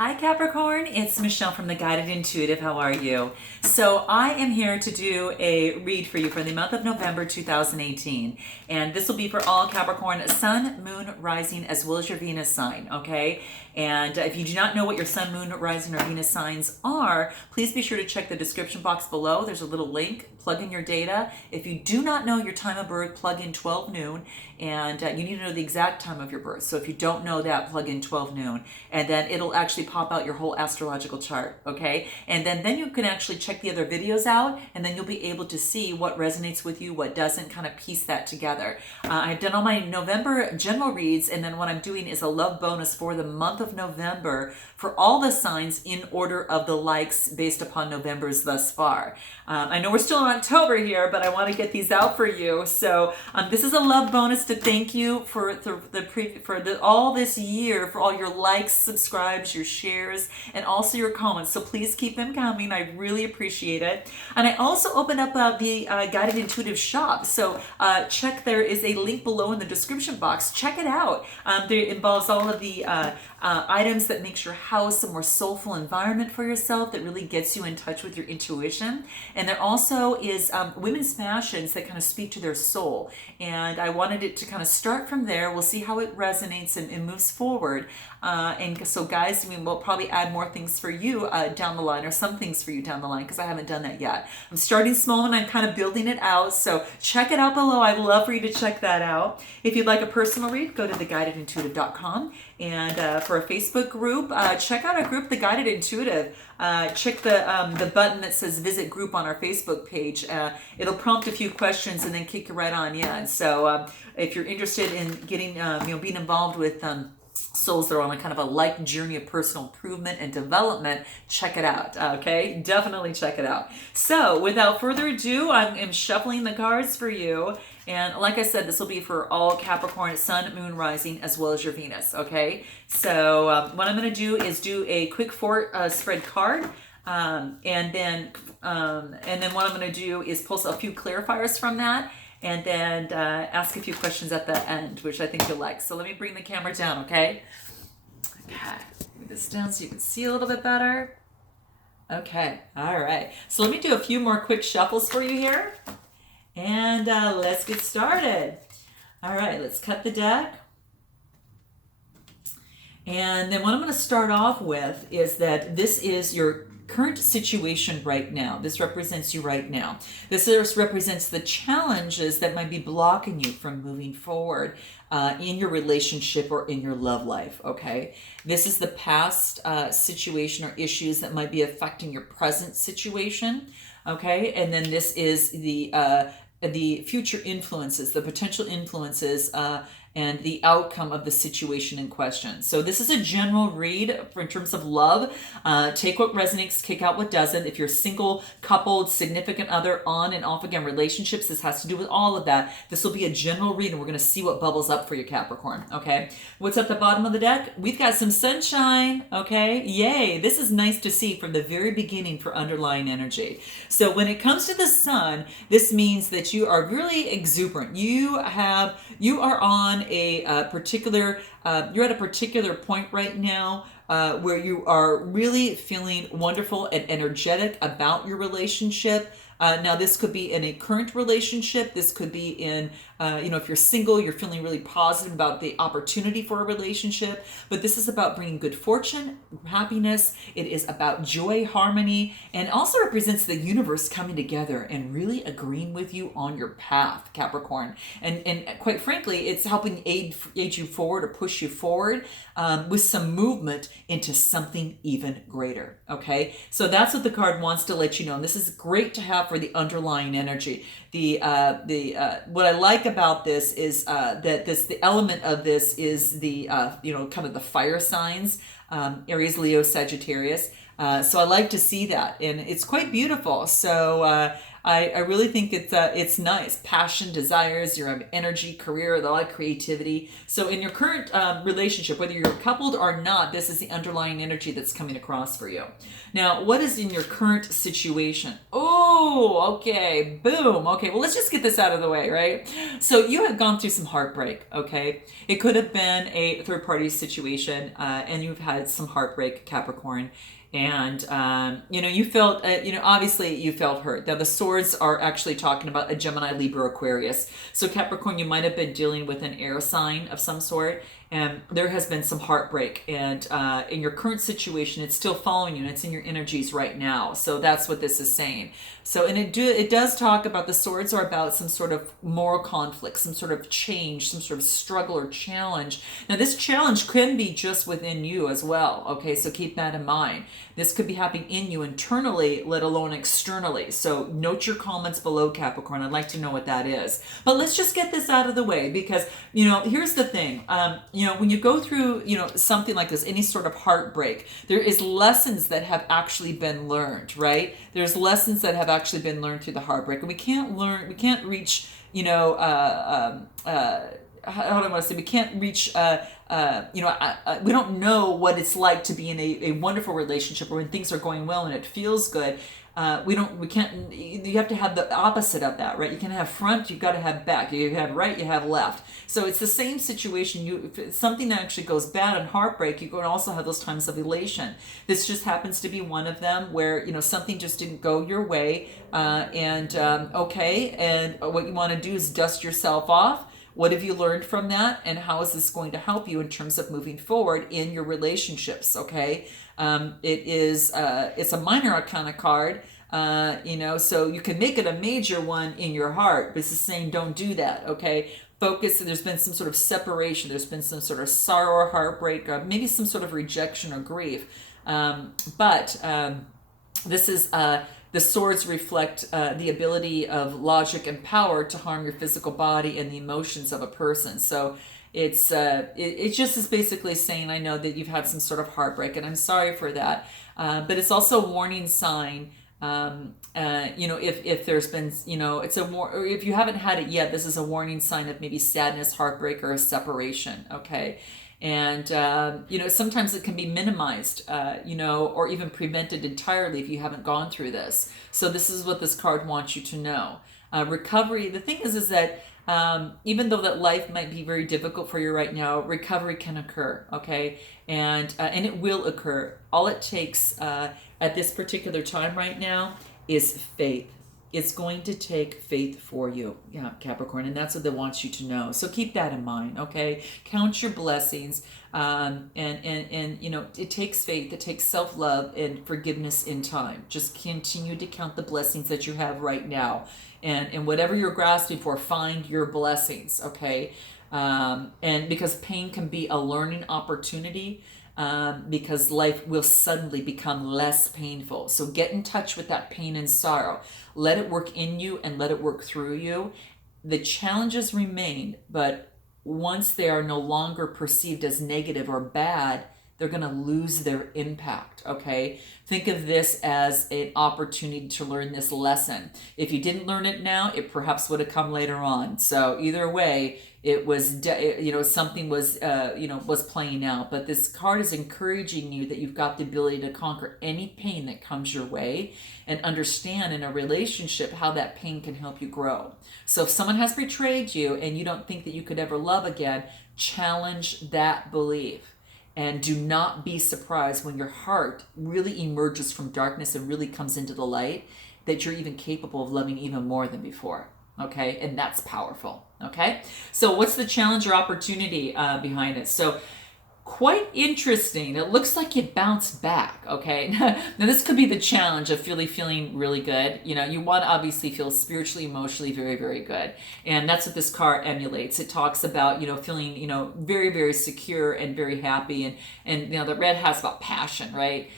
Hi Capricorn, it's Michelle from the Guided Intuitive. How are you? So I am here to do a read for you for the month of November 2018. And this will be for all Capricorn, Sun, Moon, Rising, as well as your Venus sign, okay? And if you do not know what your Sun, Moon, Rising, or Venus signs are, please be sure to check the description box below. There's a little link. Plug in your data. If you do not know your time of birth, plug in 12 noon. And you need to know the exact time of your birth. So if you don't know that, plug in 12 noon. And then it'll actually pop out your whole astrological chart, okay? And then you can actually check the other videos out, and then you'll be able to see what resonates with you, what doesn't, kind of piece that together. I've done all my November general reads, and then what I'm doing is a love bonus for the month of November for all the signs in order of the likes based upon November's thus far. I know we're still in October here, but I want to get these out for you. So this is a love bonus to thank you for all this year, for all your likes, subscribes, your shares, and also your comments. So please keep them coming. I really appreciate it. And I also opened up the Guided Intuitive shop. So there is a link below in the description box. Check it out. It involves all of the items that makes your house a more soulful environment for yourself, that really gets you in touch with your intuition. And there also is women's fashions that kind of speak to their soul. And I wanted it to kind of start from there. We'll see how it resonates and moves forward. And so guys, we'll probably add more things for you down the line, or some things for you down the line, because I haven't done that yet. I'm starting small and I'm kind of building it out. So check it out below. I'd love for you to check that out. If you'd like a personal read, go to theguidedintuitive.com. And for a Facebook group, check out our group, The Guided Intuitive. Check the button that says visit group on our Facebook page. It'll prompt a few questions and then kick you right on in. So if you're interested in getting, being involved with souls that are on a kind of a like journey of personal improvement and development, check it out. Okay, definitely check it out. So without further ado, I'm shuffling the cards for you. And like I said, this will be for all Capricorn, Sun, Moon, Rising, as well as your Venus, okay? So what I'm going to do is do a quick spread card. And then what I'm going to do is pull a few clarifiers from that, and then ask a few questions at the end, which I think you'll like. So let me bring the camera down, okay? Okay, move this down so you can see a little bit better. Okay, all right. So let me do a few more quick shuffles for you here. And let's get started. All right, let's cut the deck. And then what I'm going to start off with is that this is your current situation right now. This represents you right now. This represents the challenges that might be blocking you from moving forward in your relationship or in your love life, okay? This is the past situation or issues that might be affecting your present situation, okay? And then this is the future influences, the potential influences, and the outcome of the situation in question. So this is a general read in terms of love. Take what resonates, kick out what doesn't. If you're single, coupled, significant other, on and off again relationships, this has to do with all of that. This will be a general read, and we're going to see what bubbles up for you, Capricorn, okay? What's at the bottom of the deck? We've got some sunshine, okay? Yay! This is nice to see from the very beginning for underlying energy. So when it comes to the sun, this means that you are really exuberant. You are on a particular, you're at a particular point right now where you are really feeling wonderful and energetic about your relationship. Now, this could be in a current relationship. This could be in, if you're single, you're feeling really positive about the opportunity for a relationship. But this is about bringing good fortune, happiness. It is about joy, harmony, and also represents the universe coming together and really agreeing with you on your path, Capricorn. And quite frankly, it's helping aid you forward or push you forward with some movement into something even greater. Okay, so that's what the card wants to let you know. And this is great to have for the underlying energy. What I like about this is that the element of this is the kind of the fire signs, Aries, Leo, Sagittarius. So I like to see that, and it's quite beautiful. So I really think it's nice. Passion, desires, your energy, career, a lot of creativity. So in your current relationship, whether you're coupled or not, this is the underlying energy that's coming across for you. Now, what is in your current situation? Oh, okay, boom. Okay, well, let's just get this out of the way, right? So you have gone through some heartbreak, okay? It could have been a third-party situation, and you've had some heartbreak, Capricorn. And you felt obviously you felt hurt. Now the swords are actually talking about a Gemini, Libra, Aquarius. So Capricorn, you might have been dealing with an air sign of some sort, and there has been some heartbreak. And in your current situation, it's still following you, and it's in your energies right now. So that's what this is saying. So, and it does talk about, the swords are about some sort of moral conflict, some sort of change, some sort of struggle or challenge. Now this challenge can be just within you as well. Okay, so keep that in mind. This could be happening in you internally, let alone externally. So note your comments below, Capricorn. I'd like to know what that is. But let's just get this out of the way, because, here's the thing. When you go through, something like this, any sort of heartbreak, there is lessons that have actually been learned, right? There's lessons that have actually been learned through the heartbreak. And we can't reach, how do I want to say, we can't reach, we don't know what it's like to be in a wonderful relationship, or when things are going well and it feels good. You have to have the opposite of that, right? You can have front, you've got to have back. You have right, you have left. So it's the same situation. If something actually goes bad and heartbreak, you can also have those times of elation. This just happens to be one of them where, something just didn't go your way. And what you want to do is dust yourself off. What have you learned from that? And how is this going to help you in terms of moving forward in your relationships? Okay. It's a minor arcana card, so you can make it a major one in your heart, but it's saying don't do that. Okay. Focus. There's been some sort of separation. There's been some sort of sorrow or heartbreak, or maybe some sort of rejection or grief. This is, the swords reflect the ability of logic and power to harm your physical body and the emotions of a person. So it just is basically saying, I know that you've had some sort of heartbreak, and I'm sorry for that. But it's also a warning sign. If there's been, or if you haven't had it yet, this is a warning sign of maybe sadness, heartbreak, or a separation. Okay. And, sometimes it can be minimized, or even prevented entirely if you haven't gone through this. So this is what this card wants you to know. Recovery, the thing is that even though that life might be very difficult for you right now, recovery can occur, okay? And it will occur. All it takes at this particular time right now is faith. It's going to take faith for you, Capricorn, and that's what they want you to know. So keep that in mind, okay? Count your blessings, and it takes faith, it takes self-love and forgiveness in time. Just continue to count the blessings that you have right now, and whatever you're grasping for, find your blessings, okay? And because pain can be a learning opportunity. Because life will suddenly become less painful. So get in touch with that pain and sorrow. Let it work in you and let it work through you. The challenges remain, but once they are no longer perceived as negative or bad, they're going to lose their impact, okay? Think of this as an opportunity to learn this lesson. If you didn't learn it now, it perhaps would have come later on. So either way, it was, something was, was playing out. But this card is encouraging you that you've got the ability to conquer any pain that comes your way and understand in a relationship how that pain can help you grow. So if someone has betrayed you and you don't think that you could ever love again, challenge that belief. And do not be surprised when your heart really emerges from darkness and really comes into the light, that you're even capable of loving even more than before. Okay, and that's powerful. Okay, so what's the challenge or opportunity behind it? So quite interesting. It looks like you bounced back. Okay, now this could be the challenge of feeling really good. You want to obviously feel spiritually, emotionally very, very good, and that's what this card emulates. It talks about feeling very, very secure and very happy, and the red has about passion, right?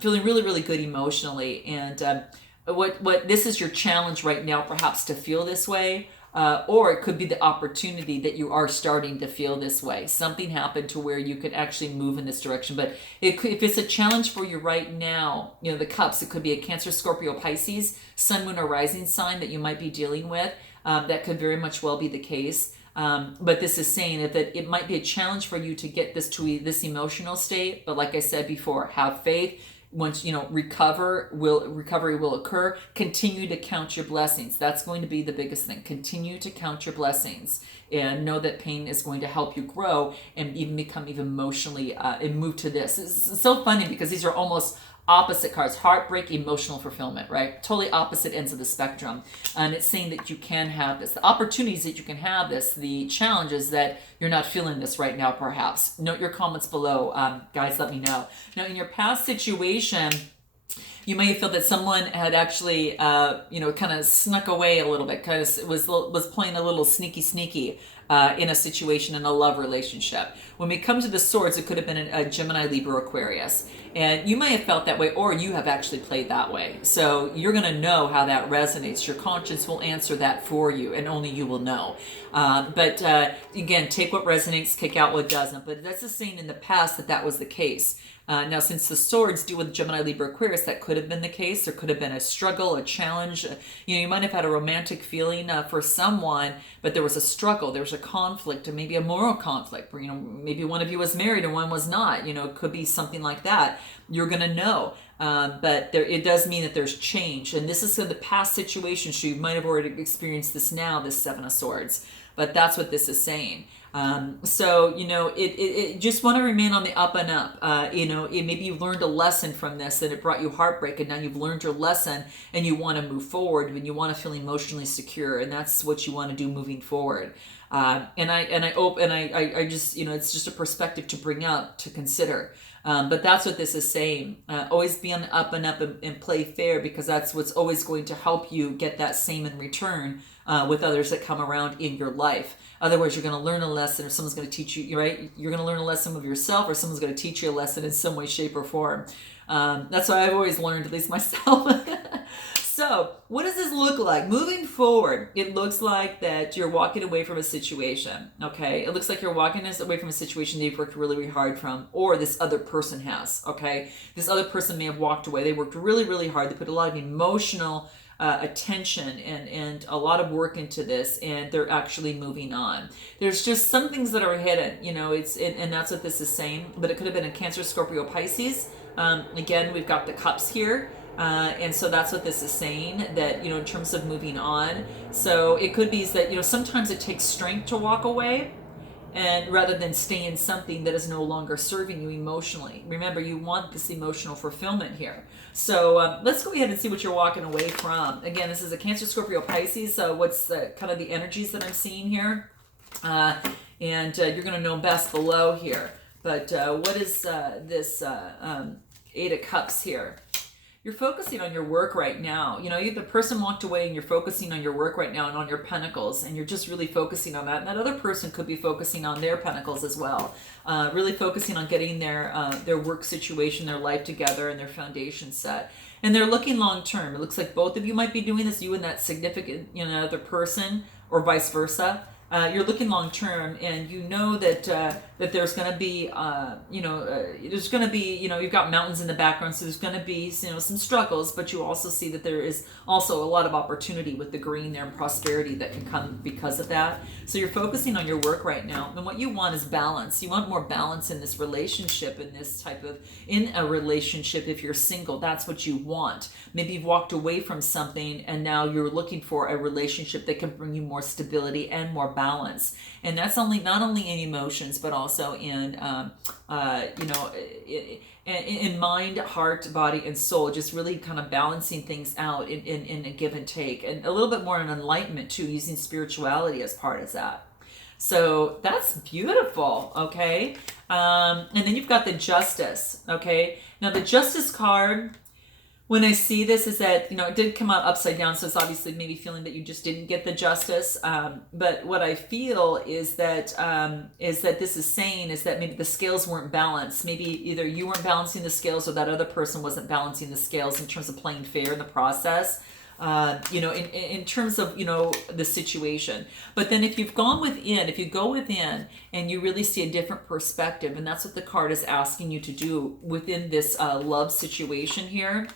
Feeling really, really good emotionally, and what this is your challenge right now, perhaps to feel this way. or it could be the opportunity that you are starting to feel this way. Something happened to where you could actually move in this direction. But if it's a challenge for you right now, the cups, it could be a Cancer, Scorpio, Pisces, sun, moon, or rising sign that you might be dealing with. That could very much well be the case. But this is saying that it might be a challenge for you to get this to this emotional state. But like I said before, have faith. Once recovery will occur. Continue to count your blessings. That's going to be the biggest thing. Continue to count your blessings and know that pain is going to help you grow and even become even emotionally and move to this. It's so funny because these are almost opposite cards: heartbreak, emotional fulfillment, right? Totally opposite ends of the spectrum. And it's saying that you can have this, the opportunities that you can have this, the challenges that you're not feeling this right now, perhaps. Note your comments below, guys, let me know. Now, in your past situation, you may feel that someone had actually, kind of snuck away a little bit, because it was playing a little sneaky in a situation, in a love relationship. When we come to the swords, it could have been a Gemini, Libra, Aquarius. And you may have felt that way, or you have actually played that way. So you're going to know how that resonates. Your conscience will answer that for you, and only you will know. But again, take what resonates, kick out what doesn't. But that's just saying in the past that was the case. Now, since the swords deal with Gemini, Libra, Aquarius, that could have been the case. There could have been a struggle, a challenge. You might have had a romantic feeling for someone, but there was a struggle. There was a conflict, and maybe a moral conflict. Where, maybe one of you was married and one was not. It could be something like that. You're going to know. But it does mean that there's change. And this is the past situation. So you might have already experienced this now, this Seven of Swords. But that's what this is saying. So it just want to remain on the up and up. Maybe you've learned a lesson from this, and it brought you heartbreak, and now you've learned your lesson, and you want to move forward, and you want to feel emotionally secure, and that's what you want to do moving forward. I just, it's just a perspective to bring up, to consider. But that's what this is saying. Always be on the up and up, and play fair, because that's what's always going to help you get that same in return with others that come around in your life. Otherwise, you're going to learn a lesson, or someone's going to teach you, right? You're going to learn a lesson of yourself, or someone's going to teach you a lesson in some way, shape, or form. That's what I've always learned, at least myself. So, what does this look like? Moving forward, it looks like that you're walking away from a situation, okay? It looks like you're walking away from a situation that you've worked really, really hard from, or this other person has, okay? This other person may have walked away. They worked really, really hard. They put a lot of emotional attention and a lot of work into this, and they're actually moving on. There's just some things that are hidden, and that's what this is saying. But it could have been a Cancer, Scorpio, Pisces. Again, we've got the cups here. And so that's what this is saying, that, in terms of moving on. So it could be that, sometimes it takes strength to walk away, and rather than stay in something that is no longer serving you emotionally. Remember, you want this emotional fulfillment here. So let's go ahead and see what you're walking away from. Again, this is a Cancer, Scorpio, Pisces. So what's kind of the energies that I'm seeing here? And you're going to know best below here. But what is this Eight of Cups here? You're focusing on your work right now. The person walked away, and you're focusing on your work right now and on your pentacles, and you're just really focusing on that. And that other person could be focusing on their pentacles as well, really focusing on getting their work situation, their life together, and their foundation set. And they're looking long term. It looks like both of you might be doing this, you and that significant, other person, or vice versa. You're looking long term, and that there's going to be, there's going to be, you've got mountains in the background, so there's going to be, some struggles, but you also see that there is also a lot of opportunity with the green there, and prosperity that can come because of that. So you're focusing on your work right now, and what you want is balance. You want more balance in this relationship, in a relationship. If you're single, that's what you want. Maybe you've walked away from something, and now you're looking for a relationship that can bring you more stability and more balance. And that's not only in emotions, but also in in mind, heart, body, and soul. Just really kind of balancing things out in a give and take, and a little bit more in enlightenment too, using spirituality as part of that. So that's beautiful. Okay, and then you've got the Justice. Okay, now the Justice card, when I see this, is that, it did come out upside down, so it's obviously maybe feeling that you just didn't get the justice. But what I feel is that this is saying is that maybe the scales weren't balanced. Maybe either you weren't balancing the scales, or that other person wasn't balancing the scales in terms of playing fair in the process. in terms of, the situation. But then if you go within and you really see a different perspective, and that's what the card is asking you to do within this love situation here.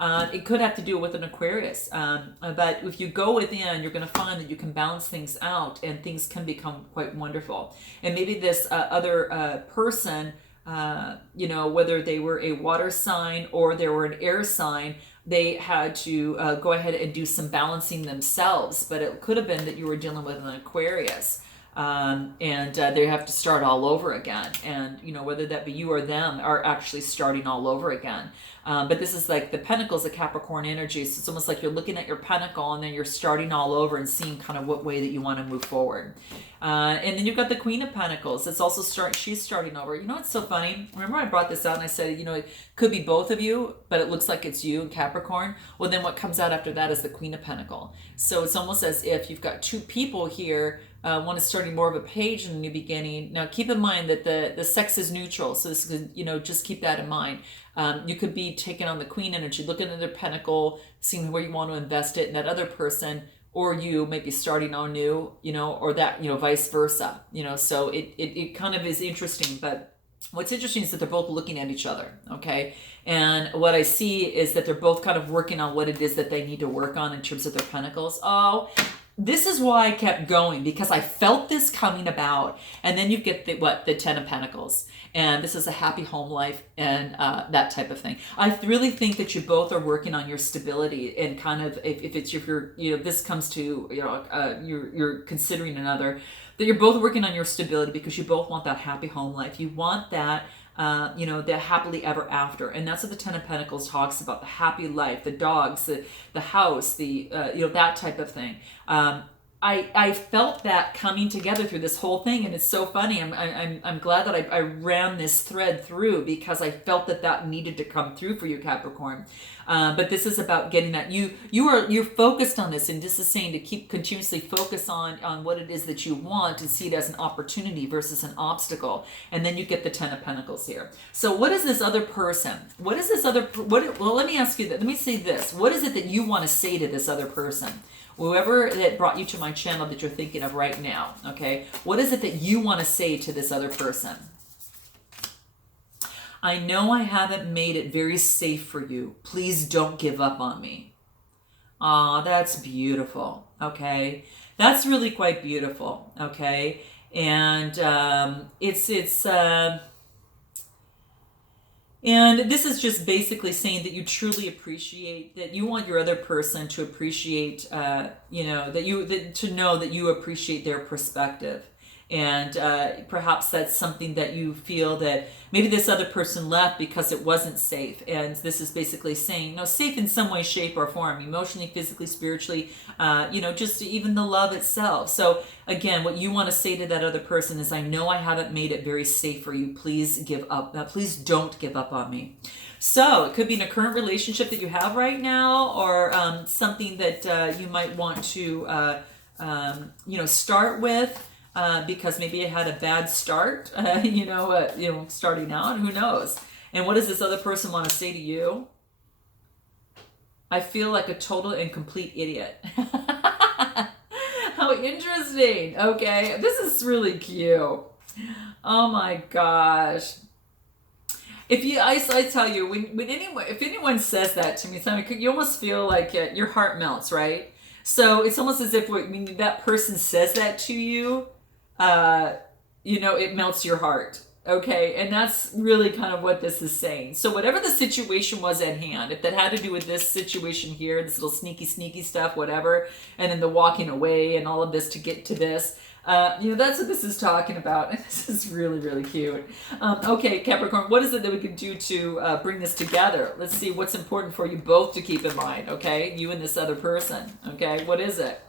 It could have to do with an Aquarius, but if you go within, you're going to find that you can balance things out and things can become quite wonderful. And maybe this other person, whether they were a water sign or they were an air sign, they had to go ahead and do some balancing themselves. But it could have been that you were dealing with an Aquarius. And they have to start all over again. And, whether that be you or them are actually starting all over again. But this is like the Pentacles of Capricorn energy. So it's almost like you're looking at your pentacle and then you're starting all over and seeing kind of what way that you want to move forward. And then you've got the Queen of Pentacles. It's also she's starting over. It's so funny. Remember I brought this out and I said, it could be both of you, but it looks like it's you and Capricorn. Well, then what comes out after that is the Queen of Pentacles. So it's almost as if you've got two people here. One is starting more of a page in the new beginning. Now, keep in mind that the sex is neutral. So this could, just keep that in mind. You could be taking on the Queen energy, looking at their pentacle, seeing where you want to invest it, and that other person or you might be starting all new, or that, vice versa, so it kind of is interesting. But what's interesting is that they're both looking at each other, okay? And what I see is that they're both kind of working on what it is that they need to work on in terms of their pentacles. Oh, this is why I kept going, because I felt this coming about. And then you get the Ten of Pentacles. And this is a happy home life and that type of thing. I really think that you both are working on your stability and kind of, if you're this comes to, you're considering another, that you're both working on your stability because you both want that happy home life. You want that, the happily ever after. And that's what the Ten of Pentacles talks about, the happy life, the dogs, the house, that type of thing. I felt that coming together through this whole thing, and it's so funny. I'm glad that I ran this thread through because I felt that needed to come through for you, Capricorn. But this is about getting that you're focused on this, and this is saying to keep continuously focus on what it is that you want and see it as an opportunity versus an obstacle. And then you get the Ten of Pentacles here. So what is this other person? What is this other? Well, let me ask you that. Let me say this. What is it that you want to say to this other person? Whoever that brought you to my channel that you're thinking of right now, okay? What is it that you want to say to this other person? I know I haven't made it very safe for you. Please don't give up on me. Aw, that's beautiful, okay? That's really quite beautiful, okay? And and this is just basically saying that you truly appreciate, that you want your other person to appreciate, to know that you appreciate their perspective. And perhaps that's something that you feel that maybe this other person left because it wasn't safe. And this is basically saying, safe in some way, shape, or form, emotionally, physically, spiritually, just even the love itself. So again, what you want to say to that other person is, I know I haven't made it very safe for you. Please give up. Please don't give up on me. So it could be in a current relationship that you have right now, or something that you might want to, start with. Because maybe it had a bad start, starting out, who knows? And what does this other person want to say to you? I feel like a total and complete idiot. How interesting. Okay, this is really cute. Oh my gosh. I tell you, if anyone says that to me, you almost feel like your heart melts, right? So it's almost as if when that person says that to you, it melts your heart. Okay. And that's really kind of what this is saying. So whatever the situation was at hand, if that had to do with this situation here, this little sneaky stuff, whatever, and then the walking away and all of this to get to this, that's what this is talking about. And this is really, really cute. Okay, Capricorn, what is it that we can do to bring this together? Let's see what's important for you both to keep in mind. Okay. You and this other person. Okay. What is it?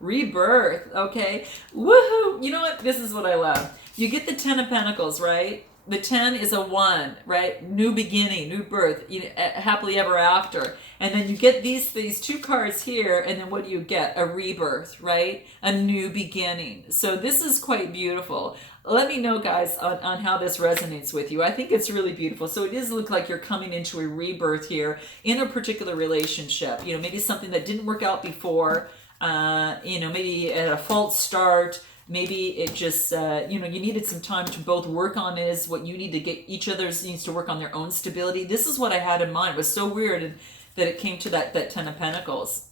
Rebirth. Okay. Woohoo. You know what? This is what I love. You get the Ten of Pentacles, right? The 10 is a 1, right? New beginning, new birth, happily ever after. And then you get these two cards here, and then what do you get? A rebirth, right? A new beginning. So this is quite beautiful. Let me know, guys, on how this resonates with you. I think it's really beautiful. So it does look like you're coming into a rebirth here in a particular relationship. Maybe something that didn't work out before, maybe at a false start. Maybe it just, you needed some time to both work on is what you need to get. Each other's needs to work on their own stability. This is what I had in mind. It was so weird that it came to that 10 of Pentacles.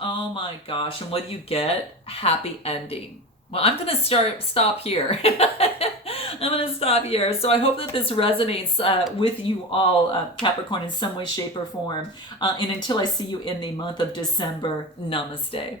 Oh my gosh. And what do you get? Happy ending. Well, I'm going to stop here. I'm going to stop here. So I hope that this resonates with you all, Capricorn, in some way, shape, or form. And until I see you in the month of December, namaste.